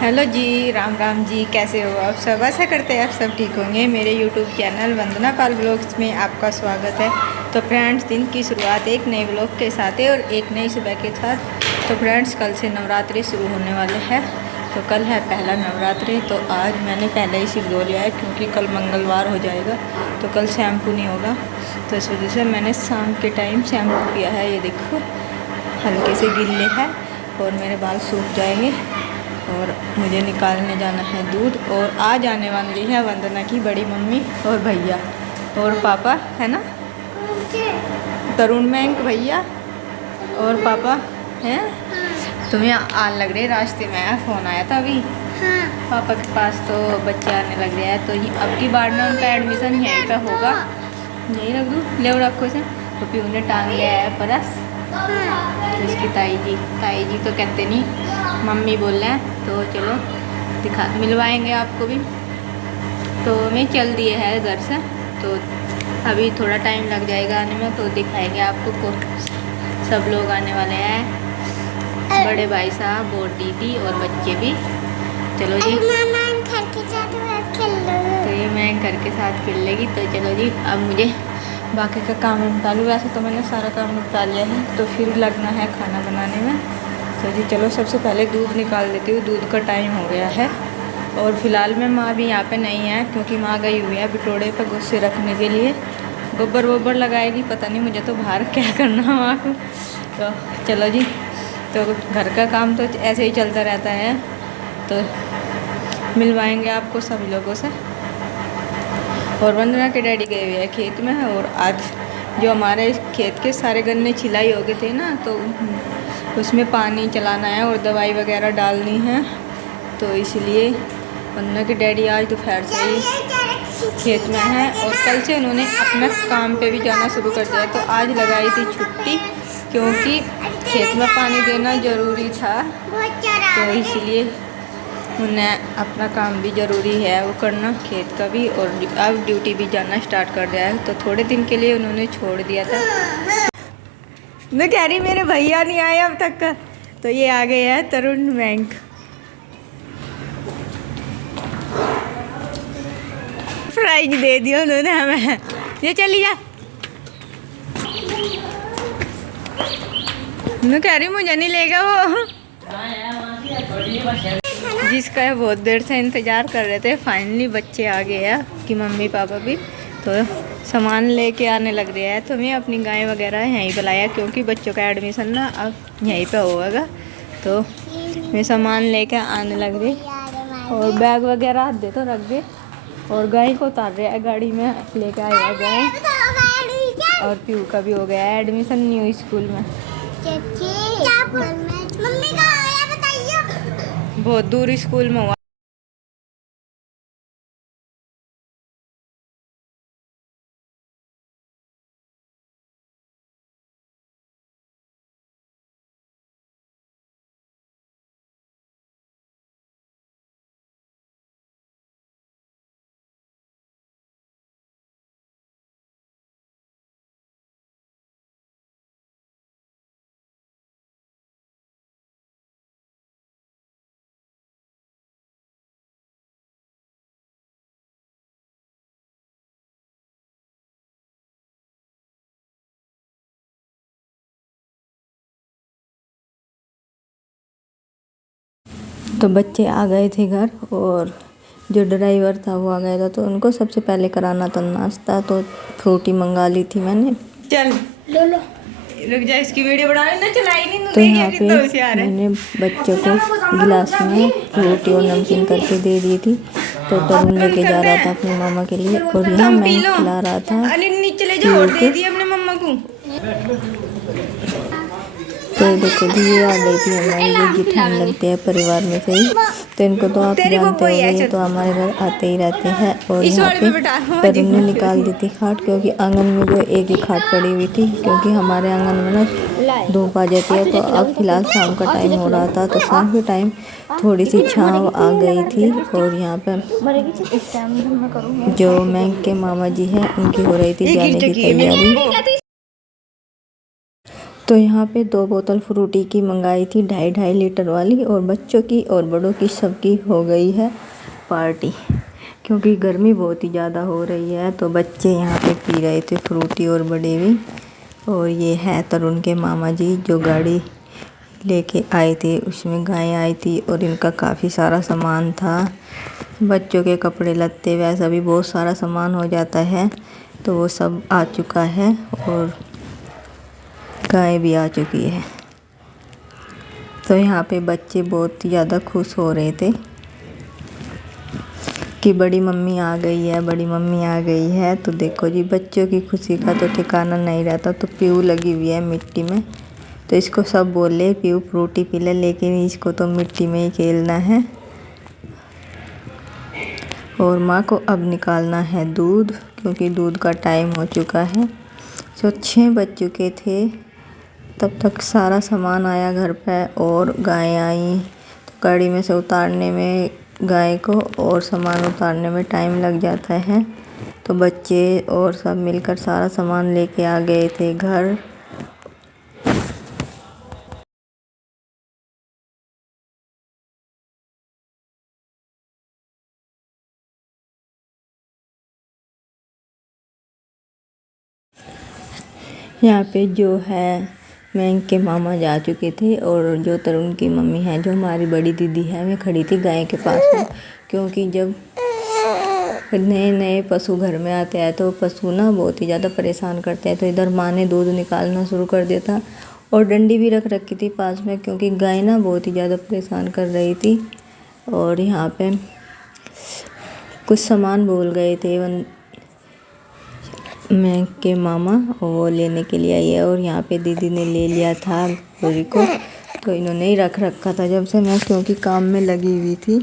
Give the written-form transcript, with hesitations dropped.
Hello जी, राम राम जी। कैसे हो आप सब? आशा करते हैं आप सब ठीक होंगे। मेरे यूट्यूब चैनल वंदना पाल ब्लॉग्स में आपका स्वागत है। तो फ्रेंड्स, दिन की शुरुआत एक नए ब्लॉग के साथ है और एक नई सुबह के साथ। तो फ्रेंड्स, कल से नवरात्रि शुरू होने वाले हैं। तो कल है पहला नवरात्रि। तो आज मैंने पहले ही सिर धो लिया है क्योंकि कल मंगलवार हो जाएगा, तो कल शैम्पू नहीं होगा। तो इस वजह से मैंने शाम के टाइम शैम्पू किया है। ये देखो, हल्के से गिले हैं और मेरे बाल सूख जाएंगे। और मुझे निकालने जाना है दूध। और आज आने वाली है वंदना की बड़ी मम्मी और भैया और पापा, है ना? तरुण बैंक भैया और पापा हैं। तुम्हें आने लग रहे रास्ते में फ़ोन आया था अभी। पापा के पास तो बच्चे आने लग रहे हैं। तो अब की बार ना उनका एडमिशन यहीं पे होगा। यहीं रख दूँ, ले रखो से। तो पीऊ ने टांग लिया है परस। तो इसकी ताई जी तो कहते नहीं, मम्मी बोल रहे हैं। तो चलो दिखा, मिलवाएंगे आपको भी। तो मैं चल दिए है घर से, तो अभी थोड़ा टाइम लग जाएगा आने में। तो दिखाएंगे आपको को सब लोग आने वाले हैं, बड़े भाई साहब और दीदी और बच्चे भी। चलो जी, तो ये मैं घर के साथ खेल लेगी। तो चलो जी, अब मुझे बाकी का काम निपटा लूँ। वैसे तो मैंने सारा काम निपटा लिया है, तो फिर लगना है खाना बनाने में। तो जी चलो, सबसे पहले दूध निकाल देती हूँ। दूध का टाइम हो गया है। और फिलहाल में माँ भी यहाँ पे नहीं है क्योंकि माँ गई हुई है बिटोड़े पे गुस्से रखने के लिए। गोबर वोबर लगाएगी, पता नहीं मुझे तो बाहर क्या करना माँ को। तो चलो जी, तो घर का काम तो ऐसे ही चलता रहता है। तो मिलवाएंगे आपको सभी लोगों से। और वंदना के डैडी गए हुए हैं खेत में। और आज जो हमारे खेत के सारे गन्ने छिलाई हो गए थे ना, तो उसमें पानी चलाना है और दवाई वगैरह डालनी है। तो इसलिए वंदना के डैडी आज दोपहर से ही खेत में है। और कल से उन्होंने अपना काम पे भी जाना शुरू कर दिया। तो आज लगाई थी छुट्टी क्योंकि खेत में पानी देना ज़रूरी था। तो इसलिए उन्हें अपना काम भी ज़रूरी है वो करना, खेत का भी। और अब ड्यूटी भी जाना स्टार्ट कर दिया है। तो थोड़े दिन के लिए उन्होंने छोड़ दिया था। मैं कह रही मेरे भैया नहीं आए अब तक का। तो ये आ गए हैं तरुण बैंक। प्राइज दे दिया उन्होंने हमें। ये चली जा। मैं कह रही मुझे नहीं लेगा वो, जिसका है बहुत देर से इंतज़ार कर रहे थे। फाइनली बच्चे आ गए हैं कि मम्मी पापा भी। तो सामान लेके आने लग रहे हैं। तो मैं अपनी गाय वगैरह यहीं पे लाया क्योंकि बच्चों का एडमिशन ना अब यहीं पे होगा। तो मैं सामान लेके आने लग रही और बैग वगैरह हाथ दे तो रख दे। और गाय को उतार रहे हैं गाड़ी में, लेके आए हैं गाय। और पीयू का भी हो गया है एडमिशन न्यू स्कूल में। बहुत दूर स्कूल में हुआ। तो बच्चे आ गए थे घर और जो ड्राइवर था वो आ गया था। तो उनको सबसे पहले कराना था नाश्ता। तो फ्रूटी मंगा ली थी मैंने। चल लो लो, रुक जा, इसकी वीडियो बना लेना। चलाई नहीं तो यहाँ पे मैंने बच्चों को गिलास में फ्रूटी और नमकीन करके दे दी थी। तो तरुण लेके जा रहा था अपनी मामा के लिए और यहाँ मैं खिला रहा था अपने मम्मा को। तो देखो जी, ये आ गई थी हमारी जो जिठानी लगती है परिवार में से ही। तो इनको तो आप जानते हो, ये तो हमारे घर आते ही रहते हैं। और यहाँ पे तरुण ने निकाल दी थी खाट क्योंकि आंगन में जो एक ही खाट पड़ी हुई थी। क्योंकि हमारे आंगन में ना धूप आ जाती है। तो अब फिलहाल शाम का टाइम हो रहा था। तो शाम के टाइम थोड़ी सी छाँव आ गई थी। और यहाँ पर जो बैंक के मामा जी हैं उनकी हो रही थी जाने की तैयारी। तो यहाँ पे 2 बोतल फ्रूटी की मंगाई थी 2.5 लीटर वाली, और बच्चों की और बड़ों की सबकी हो गई है पार्टी, क्योंकि गर्मी बहुत ही ज़्यादा हो रही है। तो बच्चे यहाँ पे पी रहे थे फ्रूटी और बड़े भी। और ये है तरुण के मामा जी जो गाड़ी लेके आए थे, उसमें गाय आई थी और इनका काफ़ी सारा सामान था, बच्चों के कपड़े लत्ते वैसा भी बहुत सारा सामान हो जाता है। तो वो सब आ चुका है और गाय भी आ चुकी है। तो यहाँ पे बच्चे बहुत ज़्यादा खुश हो रहे थे कि बड़ी मम्मी आ गई है, बड़ी मम्मी आ गई है। तो देखो जी, बच्चों की खुशी का तो ठिकाना नहीं रहता। तो पीऊ लगी हुई है मिट्टी में, तो इसको सब बोले पीऊ फ्रूटी पी ले, लेकिन इसको तो मिट्टी में ही खेलना है। और माँ को अब निकालना है दूध, क्योंकि दूध का टाइम हो चुका है। तो 6 बज चुके थे, तब तक सारा सामान आया घर पे और गाय आई। तो गाड़ी में से उतारने में गाय को और सामान उतारने में टाइम लग जाता है। तो बच्चे और सब मिलकर सारा सामान लेके आ गए थे घर। यहाँ पे जो है मैं के मामा जा चुके थे, और जो तरुण की मम्मी है, जो हमारी बड़ी दीदी है, वे खड़ी थी गाय के पास में। क्योंकि जब नए नए पशु घर में आते हैं तो पशु ना बहुत ही ज़्यादा परेशान करते हैं। तो इधर माँ ने दूध निकालना शुरू कर दिया था, और डंडी भी रख रखी थी पास में, क्योंकि गाय ना बहुत ही ज़्यादा परेशान कर रही थी। और यहाँ पे कुछ सामान भूल गए थे मैं के मामा, वो लेने के लिए आई है। और यहाँ पे दीदी ने ले लिया था बोरी को, तो इन्होंने ही रख रखा था जब से मैं, क्योंकि काम में लगी हुई थी।